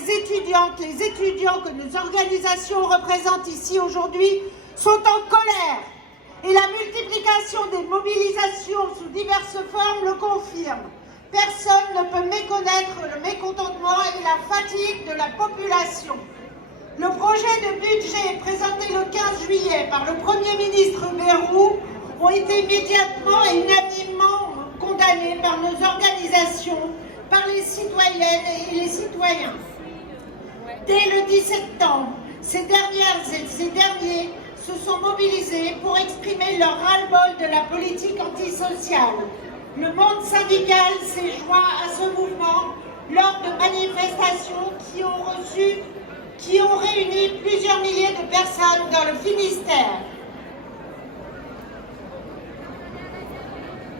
les étudiantes, les étudiants que nos organisations représentent ici aujourd'hui sont en colère. Et la multiplication des mobilisations sous diverses formes le confirme. Personne ne peut méconnaître le mécontentement et la fatigue de la population. Le projet de budget présenté le 15 juillet par le Premier ministre Bayrou ont été immédiatement et unanimement condamnés par nos organisations, par les citoyennes et les citoyens. Dès le 10 septembre, ces dernières et ces derniers se sont mobilisés pour exprimer leur ras-le-bol de la politique antisociale. Le monde syndical s'est joint à ce mouvement lors de manifestations qui ont réuni plusieurs milliers de personnes dans le Finistère.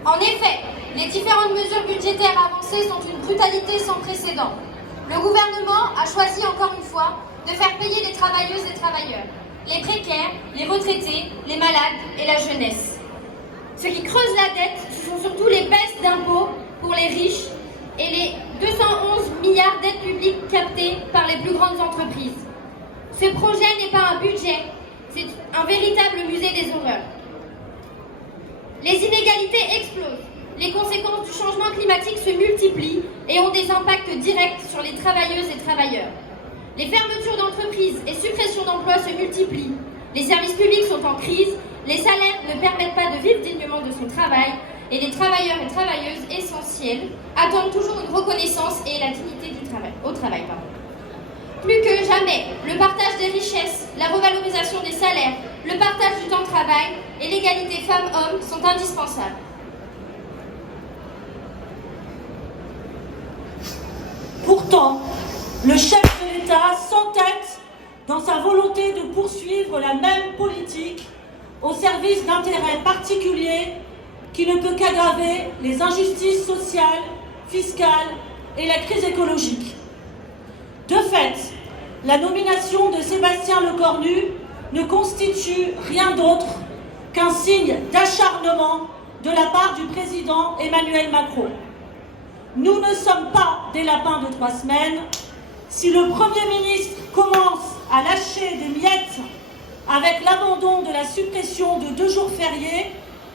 En effet, les différentes mesures budgétaires avancées sont une brutalité sans précédent. Le gouvernement a choisi encore une fois de faire payer les travailleuses et travailleurs, les précaires, les retraités, les malades et la jeunesse. Ce qui creuse la dette, ce sont surtout les baisses d'impôts pour les riches et les 211 milliards d'aides publiques captées par les plus grandes entreprises. Ce projet n'est pas un budget, c'est un véritable musée des horreurs. Les inégalités explosent, les conséquences du changement climatique se multiplient et ont des impacts directs sur les travailleuses et travailleurs. Les fermetures d'entreprises et suppressions d'emplois se multiplient, les services publics sont en crise, les salaires ne permettent pas de vivre dignement de son travail et les travailleurs et travailleuses essentiels attendent toujours une reconnaissance et la dignité au travail. Plus que jamais, le partage des richesses, la revalorisation des salaires, le partage du temps de travail et l'égalité femmes-hommes sont indispensables. Pourtant, le chef de l'État s'entête dans sa volonté de poursuivre la même politique au service d'intérêts particuliers qui ne peut qu'aggraver les injustices sociales, fiscales et la crise écologique. De fait, la nomination de Sébastien Lecornu ne constitue rien d'autre qu'un signe d'acharnement de la part du président Emmanuel Macron. Nous ne sommes pas des lapins de 3 semaines. Si le Premier ministre commence à lâcher des miettes avec l'abandon de la suppression de 2 jours fériés,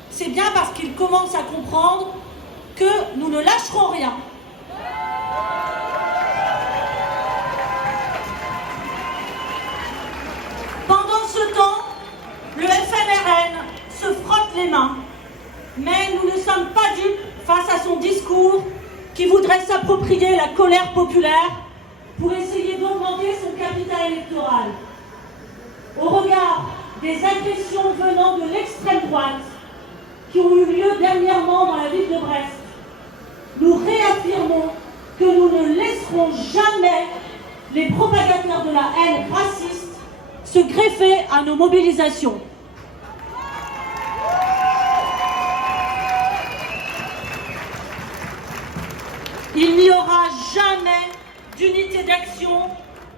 c'est bien parce qu'il commence à comprendre que nous ne lâcherons rien. Pendant ce temps, le FLRN se frotte les mains, mais nous ne sommes pas dupes face à son discours qui voudrait s'approprier la colère populaire pour essayer d'augmenter son capital électoral. Au regard des agressions venant de l'extrême droite qui ont eu lieu dernièrement dans la ville de Brest, nous réaffirmons que nous ne laisserons jamais les propagateurs de la haine raciste se greffer à nos mobilisations. Il n'y aura jamais d'unité d'action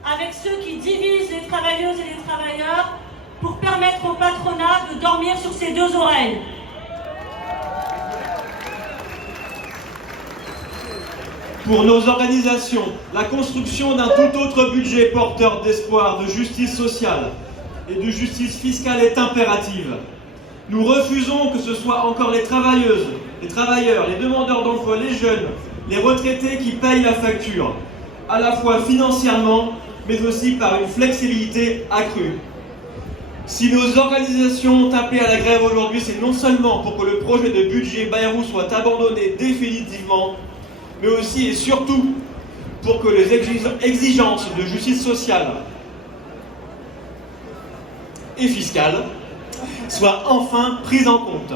avec ceux qui divisent les travailleuses et les travailleurs pour permettre au patronat de dormir sur ses 2 oreilles. Pour nos organisations, la construction d'un tout autre budget porteur d'espoir, de justice sociale et de justice fiscale est impérative. Nous refusons que ce soit encore les travailleuses, les travailleurs, les demandeurs d'emploi, les jeunes, les retraités qui payent la facture, à la fois financièrement, mais aussi par une flexibilité accrue. Si nos organisations ont appelé à la grève aujourd'hui, c'est non seulement pour que le projet de budget Bayrou soit abandonné définitivement, mais aussi et surtout pour que les exigences de justice sociale et fiscale soient enfin prises en compte.